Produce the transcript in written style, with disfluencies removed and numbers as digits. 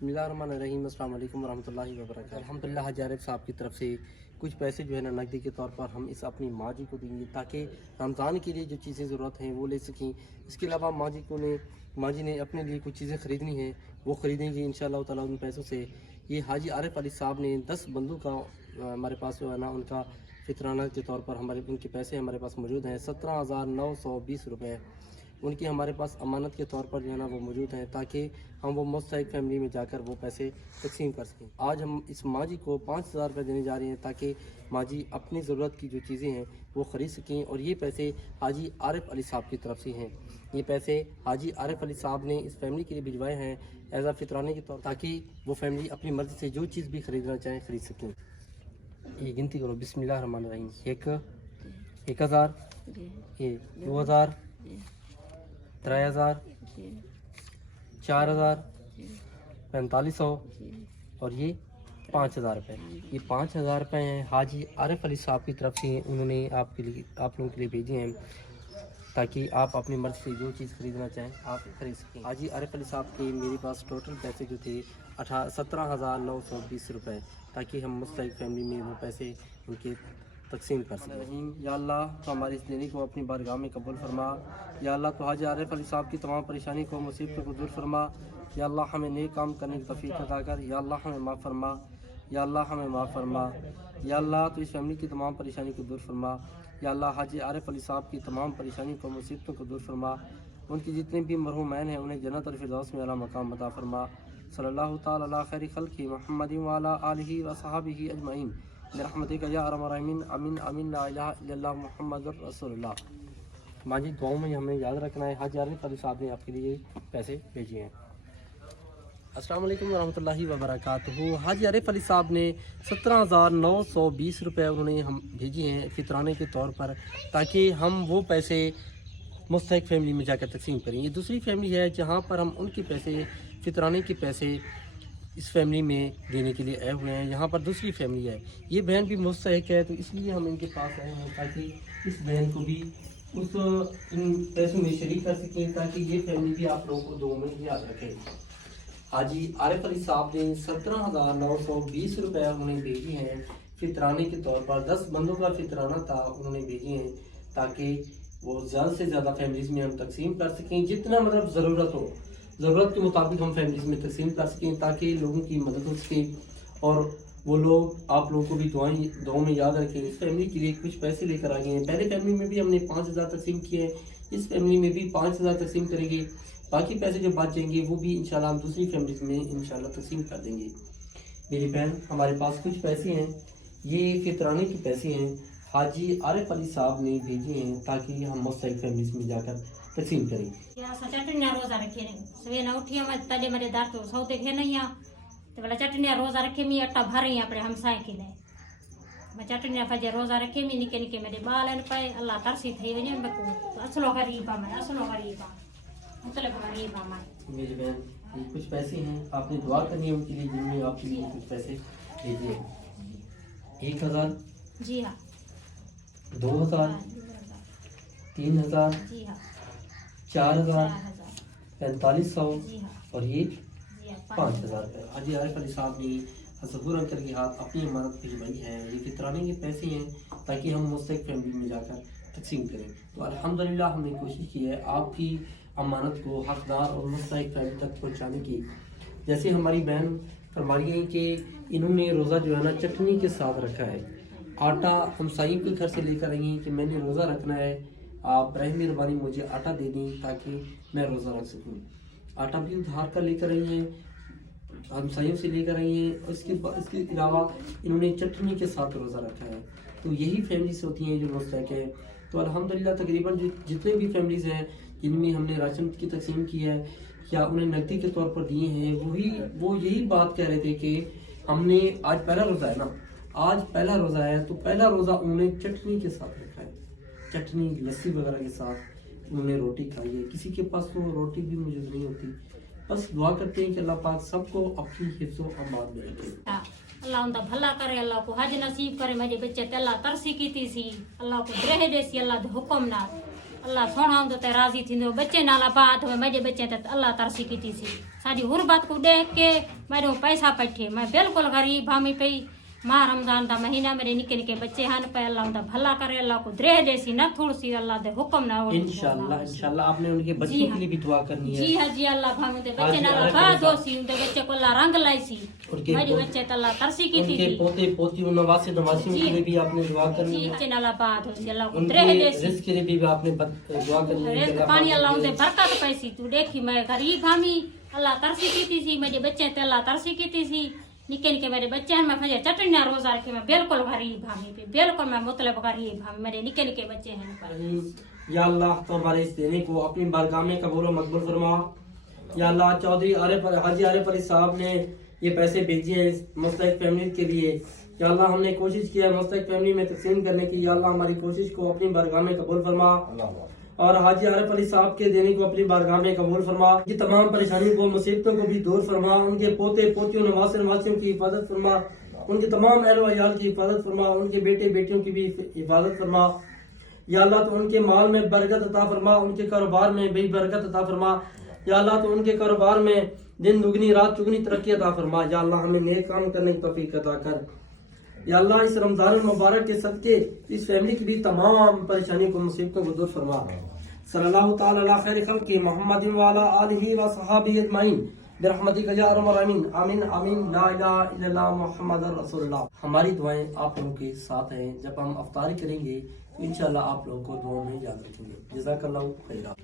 बिस्मिल्लाहिर्रहमानिर्रहीम, अस्सलाम वालेकुम रहमतुल्लाहि व बरकातहू। अल्हम्दुलिल्लाह हाजी आरिफ साहब की तरफ से कुछ पैसे जो है ना नकदी के तौर पर हम इस अपनी माँ जी को देंगे ताकि रमज़ान के लिए जो चीज़ें ज़रूरत हैं वो ले सकें। इसके अलावा माँ जी ने अपने लिए कुछ चीज़ें ख़रीदनी हैं, वो ख़रीदेंगे इंशाअल्लाह ताला उन पैसों से। ये हाजी आरिफ अली साहब ने 10 बंदों का हमारे पास जो है ना उनका फितराना के तौर पर उनके पैसे हमारे पास मौजूद हैं। 17,920 रुपये उनकी हमारे पास अमानत के तौर पर जो है ना वो मौजूद हैं ताकि हम वो मुस्तहिक फैमिली में जाकर वो पैसे तकसीम कर सकें। आज हम इस माँ जी को 5,000 रुपये देने जा रहे हैं ताकि माँ जी अपनी ज़रूरत की जो चीज़ें हैं वो ख़रीद सकें। और ये पैसे हाजी आरिफ अली साहब की तरफ से हैं। ये पैसे हाजी आरिफ अली साहब ने इस फैमिली के लिए भिजवाए हैं एज आ फितराने के तौर, ताकि वो फैमिली अपनी मर्ज़ी से जो चीज़ भी ख़रीदना चाहें ख़रीद सकें। ये गिनती करो, बिस्मिल्लाहिर्रहमानिर्रहीम। 1,000, ये 2,000, 3,000, 4,000, 4,500 और ये 5,000 रुपये। ये 5,000 रुपये हैं हाजी आरिफ अली साहब की तरफ से, उन्होंने आप लोगों के लिए भेजे हैं ताकि आप अपनी मर्ज़ी से जो चीज़ ख़रीदना चाहें आप खरीद सकें। हाजी आरिफ अली साहब के मेरे पास टोटल पैसे जो थे 17,920 रुपये, ताकि हम मुस्तहिक फैमिली में वो पैसे उनके तकसीम कर सकें। या अल्लाह तो हमारी इस देने को अपनी बारगाह में कबूल फरमा। या अल्लाह तो हाजी आरिफ अली साहब की तमाम परेशानी को मुसीबतों को दूर फरमा। या अल्लाह हमें नेक काम करने की तौफीक अता कर। या अल्लाह हमें माफ़ फरमा। या अल्लाह हमें माफ़ फरमा। या अल्लाह तो इस फैमिली की तमाम परेशानी को दूर फरमा। या अल्लाह हाजी आरिफ अली साहब की तमाम परेशानी को मुसीबतों को दूर फरमा। उनकी जितने भी मरहूमैन हैं उन्हें जन्नत और फिरदौस में आला मकाम अता फरमा। सल्लल्लाहु तआला अला खैरि खल्क़ि मुहम्मदिन व अला आलिहि व सहाबिहि अजमईन बिरहमतिका या अरहमर राहिमीन। आमीन आमीन ला इलाहा इल्लल्लाह मुहम्मदुर रसूलुल्लाह। माँ जी दुआओं में हमें याद रखना है। हाजी आरिफ अली साहब ने आपके लिए पैसे भेजे हैं। अस्सलाम वालेकुम रहमतुल्लाहि व बरकातहू। हाजी आरिफ अली साहब ने 17,920 रुपये उन्होंने हम भेजे हैं फितराने के तौर पर, ताकि हम वो पैसे मुस्तहिक फैमिली में जाकर तकसीम करें। ये दूसरी फैमिली है जहाँ पर हम उनके पैसे फितराने के पैसे इस फैमिली में देने के लिए आए हुए हैं। यहाँ पर दूसरी फैमिली है, ये बहन भी मुस्तहिक है, तो इसलिए हम इनके पास आए हैं ताकि इस बहन को भी इन पैसों में शरीक कर सकें, ताकि ये फैमिली भी आप लोगों को दुआ में याद रखें। हाजी आरिफ अली साहब ने 17,920 रुपये उन्हें भेजे हैं फितराने के तौर पर। 10 बंदों का फितराना था, उन्होंने भेजे हैं ताकि वो ज़्यादा से ज़्यादा फैमिलीज़ में हम तकसीम कर सकें। जितना मतलब ज़रूरत हो, ज़रूरत के मुताबिक हम फैमिलीज़ में तकसीम कर सकें ताकि लोगों की मदद हो सके और वो लोग आप लोगों को भी दुआओं में याद रखें। इस फैमिली के लिए कुछ पैसे लेकर आ गए हैं। पहले फैमिली में भी हमने 5,000 तकसीम किए हैं, इस फैमिली में भी 5,000 तकसीम करेंगे। बाकी पैसे जो बच जाएंगे वो भी इंशाल्लाह हम दूसरी फैमिलीज़ में इंशाल्लाह तकसीम कर देंगे। मेरी बहन, हमारे पास कुछ पैसे हैं, ये फितराने के पैसे हैं, हाजी आरिफ अली साहब ने भेजे हैं ताकि हम मुस्तहिक फैमिलीज़ में जाकर तकसीम करें। चटनिया रोजा रखे सवेर उठी तले मेरे दर तो सौदे थे नहीं तो बोला चटनिया रोजा रखे मी अट्टा भरे अपने हमसाए के लिए मैं चटनिया फजे रोजा रखे मी निके निके मेरे बाल इन पे अल्लाह तरसी थी वने मैं को असलो गरीबा मैं असलो गरीबा मतलब गरीबा मैं। मेरी बहन, ये कुछ पैसे हैं, आपने दुआ करनी है उनके लिए जिनमें आपके लिए कुछ पैसे भेजिए। 1,000, जी हाँ, 2,000, 3,000, जी हाँ, 4,000, 4,500 जी हाँ, और ये जी हाँ, 5,000 रुपये। हाजी आरिफ अली साहब ने हसबुर अंकल के हाथ अपनी अमानत भिजवाई है। ये फितराने के पैसे हैं ताकि हम मुस्तहिक फैमिली में जाकर तकसीम करें। तो अल्हम्दुलिल्लाह हमने कोशिश की है आपकी अमानत को हकदार और मुस्तहिक फैमिली तक पहुँचाने की। जैसे हमारी बहन फरमा रही हैं कि इन्होंने रोज़ा जो है ना चटनी के साथ रखा है। आटा हमसाई के घर से लेकर आई हैं कि मैंने रोज़ा रखना है, आप बराह मेहरबानी मुझे आटा दे दें ताकि मैं रोज़ा रख सकूँ। आटा भी उधार कर लेकर आई हैं, हमसाइयों से लेकर आई हैं। इसके अलावा इन्होंने चटनी के साथ रोज़ा रखा है। तो यही फैमिलीज होती हैं जो मुस्तहिक है। तो अल्हम्दुलिल्लाह तकरीबन जितने भी फैमिलीज़ हैं जिनमें हमने राशन की तकसीम की है या उन्हें नकदी के तौर पर दिए हैं, वो यही बात कह रहे थे कि हमने आज पहला रोज़ा है ना, आज पहला रोज़ा है तो पहला रोज़ा उन्होंने चटनी के साथ रखा है। चटनी लस्सी वगैरह के साथ उन्होंने रोटी खाई है। किसी के पास तो रोटी भी मौजूद नहीं होती। बस दुआ करते हैं कि अल्लाह पाक सबको अपनी हिफ्ज़ो अमान में रखे। अल्लाह उनका भला करे, अल्लाह को हज नसीब करे। मेरे बच्चे ते अल्लाह तरसी की सी, अल्लाह को रह देसी अल्लाह दे हुक्म ना अल्लाह सोना होंदो ते राजी थींदो। बच्चे नाला बात हो मेरे बच्चे ते अल्लाह तरसी की सी। साडी हुरबत को देख के मेरे पैसा पठे मैं बिल्कुल गरीब हामी पई मां रमजान दा महीना मेरे निके निके बच्चे हन पे अल्लाह उनका भला करे अल्लाह को द्रेह देसी न थोड़ी सी अल्लाह दे हुक्म ना हो इंशाल्लाह इंशाल्लाह आपने उनके बच्चों के लिए भी दुआ करनी है। जी हाँ जी अल्लाह भावे दे बच्चे ना बाद होसी उनके बच्चे को अल्लाह रंग लाईसी मेरे बच्चे तो अल्लाह तरसी की थी उनके पोते पोतियों नवासे नवासियों के लिए भी आपने दुआ करनी है। बच्चे ना अल्लाह बाद होसी अल्लाह को उनके द्रेह देसी रिस्क के लिए भी आपने दुआ करनी है। रेत पानी अल्लाह उनके बरकत पैसी तू देखी मैं गरीब हामी अल्लाह तरसी की थी मेरे बच्चे ते अल्लाह तरसी की थी निके निके मेरे बच्चे हैं मैं फजे चटनिया रोजा रखे मैं बिल्कुल गरीब हामी पे बिल्कुल मैं मतलब गरीब हामी मेरे निके निके बच्चे हैं। या अल्लाह तो हमारे इस देने को अपनी बारगाह में कबूल और मकबूल फरमा। या अल्लाह चौधरी हाजी आरिफ अली साहब ने ये पैसे भेजे हैं इस मुस्तहिक फैमिली के लिए। या अल्लाह हमने कोशिश किया मुस्तहिक फैमिली में तकसीम करने की। या अल्लाह हमारी कोशिश को अपनी बारगाह में कबूल फरमा और हाजी आरिफ अली साहब के देने को अपनी बारगाह में कबूल फरमा। उनकी तमाम परेशानियों को मुसीबतों को भी दूर फरमा। उनके पोते पोतियों नवासे नवासियों की हिफाजत फरमा। उनके तमाम अहल वयाल की हिफाजत फरमा। उनके बेटे बेटियों की भी हिफाजत फरमा। या अल्लाह तो उनके माल में बरकत अता फरमा। उनके कारोबार में भी बरकत अता फरमा। या अल्लाह तो उनके कारोबार में दिन दुगनी रात चुगनी तरक्की अता फरमा। या अल्लाह हमें नेक काम करने की तौफीक अता कर। या अल्लाह इस रमजान मुबारक के सदके इस फैमिली की भी तमाम परेशानियों को मुसीबतों को दूर फरमा। सल्लल्लाहु तआला अला खैर खल्क़ि मुहम्मदिन व अला आलिहि व सहाबिहि अजमईन बिरहमतिका या अरहमर राहिमीन आमीन आमीन ला इलाहा इल्लल्लाह मुहम्मदुर रसूलुल्लाह। हमारी दुआएं आप लोगों के साथ हैं। जब हम अफ्तारी करेंगे तो इंशाअल्लाह आप लोगों को दुआ में याद रखेंगे। जज़ाकल्लाहु खैरा।